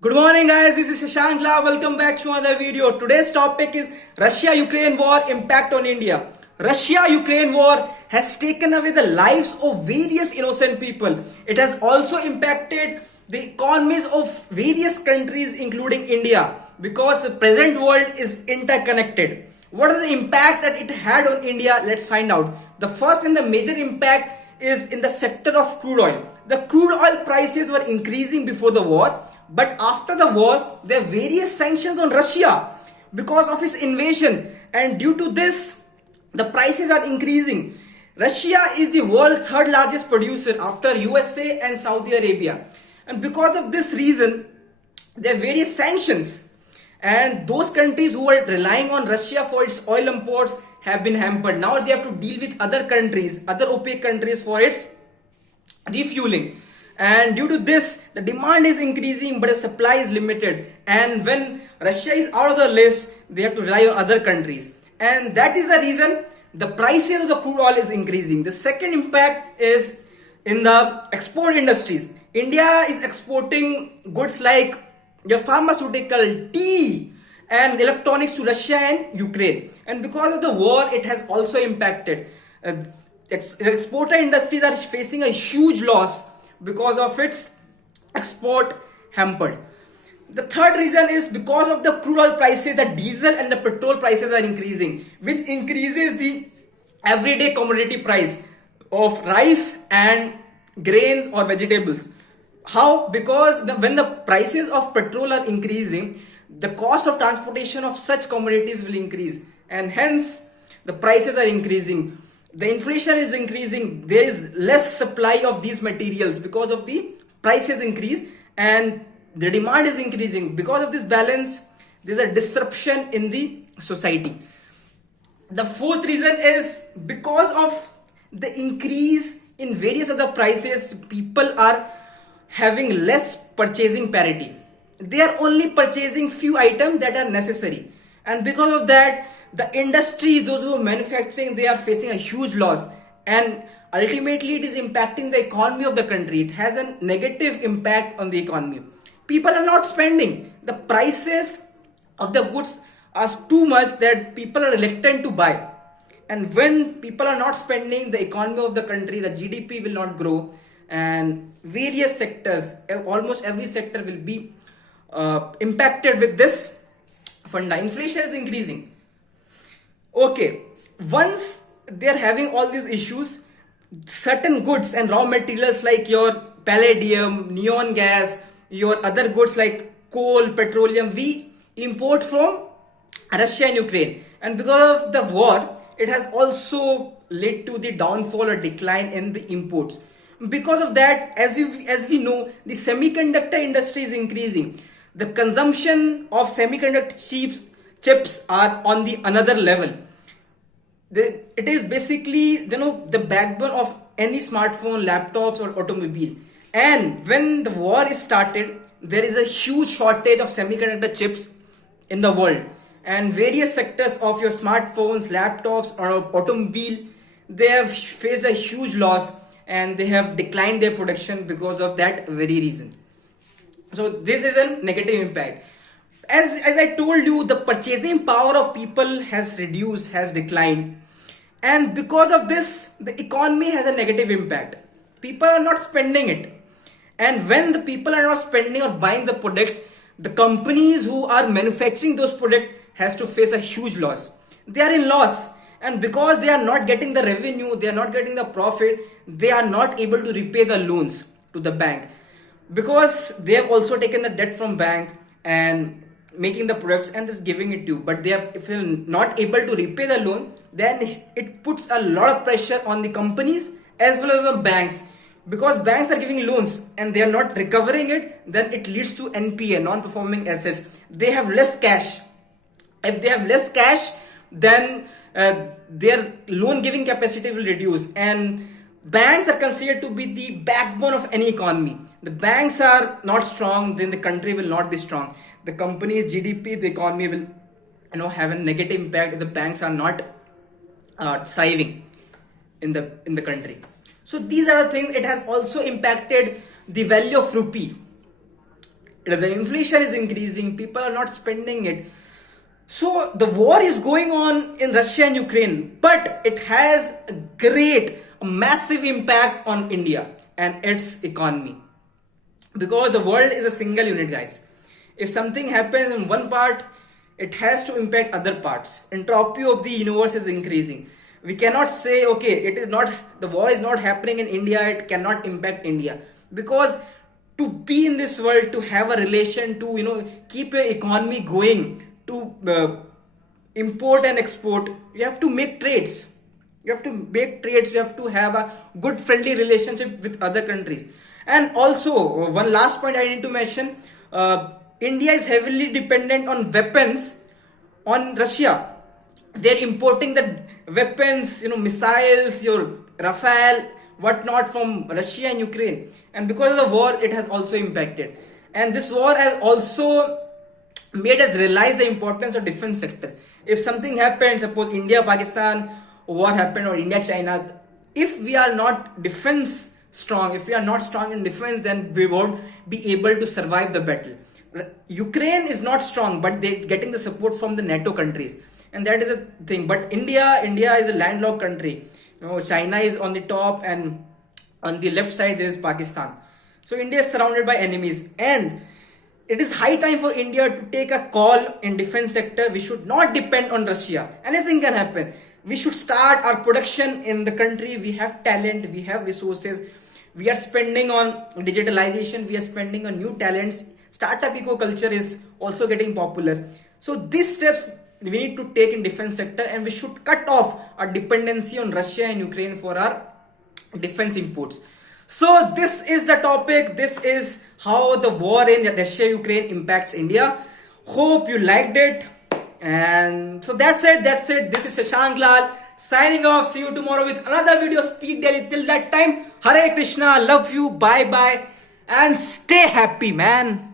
Good morning guys, this is Shashank La. Welcome back to another video. Today's topic is Russia-Ukraine war impact on India. Russia-Ukraine war has taken away the lives of various innocent people. It has also impacted the economies of various countries including India because the present world is interconnected. What are the impacts that it had on India? Let's find out. The first and the major impact is in the sector of crude oil. The crude oil prices were increasing before the war, but after the war, there are various sanctions on Russia because of its invasion, and due to this, the prices are increasing. Russia is the world's third largest producer after USA and Saudi Arabia, and because of this reason, there are various sanctions, and those countries who were relying on Russia for its oil imports have been hampered. Now they have to deal with other countries, other OPEC countries for its refueling, and due to this the demand is increasing but the supply is limited, and when Russia is out of the list they have to rely on other countries, and that is the reason the prices of the crude oil is increasing. The second impact is in the export industries. India is exporting goods like your pharmaceutical, tea and electronics to Russia and Ukraine, and because of the war it has also impacted. Exporter industries are facing a huge loss because of its export hampered. The third reason is because of the crude oil prices, the diesel and the petrol prices are increasing, which increases the everyday commodity price of rice and grains or vegetables. How? Because when the prices of petrol are increasing, the cost of transportation of such commodities will increase, and hence the prices are increasing. The inflation is increasing. There is less supply of these materials because of the prices increase, and the demand is increasing. Because of this balance, there's a disruption in the society. The fourth reason is because of the increase in various other prices, people are having less purchasing parity. They are only purchasing few items that are necessary, and because of that the industries, those who are manufacturing, they are facing a huge loss, and ultimately it is impacting the economy of the country. It has a negative impact on the economy. People are not spending. The prices of the goods are too much that people are reluctant to buy, and when people are not spending, the economy of the country, the GDP will not grow, and various sectors, almost every sector will be impacted with this funda. Inflation is increasing. Okay, once they are having all these issues, certain goods and raw materials like your palladium, neon gas, your other goods like coal, petroleum, we import from Russia and Ukraine, and because of the war it has also led to the downfall or decline in the imports. Because of that, as we know, the semiconductor industry is increasing. The consumption of semiconductor chips are on the another level. It is basically the backbone of any smartphone, laptops or automobile, and when the war is started, there is a huge shortage of semiconductor chips in the world, and various sectors of your smartphones, laptops or automobile, they have faced a huge loss, and they have declined their production because of that very reason. So this is a negative impact. As I told you, the purchasing power of people has reduced, has declined, and because of this the economy has a negative impact. People are not spending it, and when the people are not spending or buying the products, the companies who are manufacturing those products has to face a huge loss. They are in loss, and because they are not getting the revenue, they are not getting the profit, they are not able to repay the loans to the bank, because they have also taken the debt from bank and making the products and just giving it to you. But they have, if they're not able to repay the loan, then it puts a lot of pressure on the companies as well as the banks, because banks are giving loans and they are not recovering it, then it leads to NPA, non-performing assets. They have less cash. If they have less cash, then their loan giving capacity will reduce, and banks are considered to be the backbone of any economy. The banks are not strong, then the country will not be strong. The company's GDP, the economy will have a negative impact if the banks are not thriving in the country. So these are the things. It has also impacted the value of rupee. the inflation is increasing, people are not spending it. So the war is going on in Russia and Ukraine, but it has a massive impact on India and its economy, because the world is a single unit, guys. If something happens in one part, it has to impact other parts. Entropy of the universe is increasing. We cannot say, okay, it is not, the war is not happening in India, it cannot impact India, because to be in this world, to have a relation, to keep your economy going, to import and export, you have to make trades. You have to make trades, you have to have a good friendly relationship with other countries. And also, one last point I need to mention, India is heavily dependent on weapons on Russia. They're importing the weapons, missiles, your Rafale, whatnot from Russia and Ukraine. And because of the war, it has also impacted. And this war has also made us realize the importance of defense sector. If something happens, suppose India Pakistan war happened, or India China, if we are not defense strong, if we are not strong in defense, then we won't be able to survive the battle. Ukraine is not strong, but they're getting the support from the NATO countries, and that is a thing. But India is a landlocked country. China is on the top, and on the left side there is Pakistan. So India is surrounded by enemies, and it is high time for India to take a call in defense sector. We should not depend on Russia. Anything can happen. We should start our production in the country. We have talent, we have resources. We are spending on digitalization, we are spending on new talents. Startup eco culture is also getting popular. So these steps we need to take in defense sector, and we should cut off our dependency on Russia and Ukraine for our defense imports. So this is the topic. This is how the war in Russia-Ukraine impacts India. Hope you liked it. And so that's it. This is Shashank Lal signing off. See you tomorrow with another video. Speak daily. Till that time, Hare Krishna. Love you. Bye bye. And stay happy, man.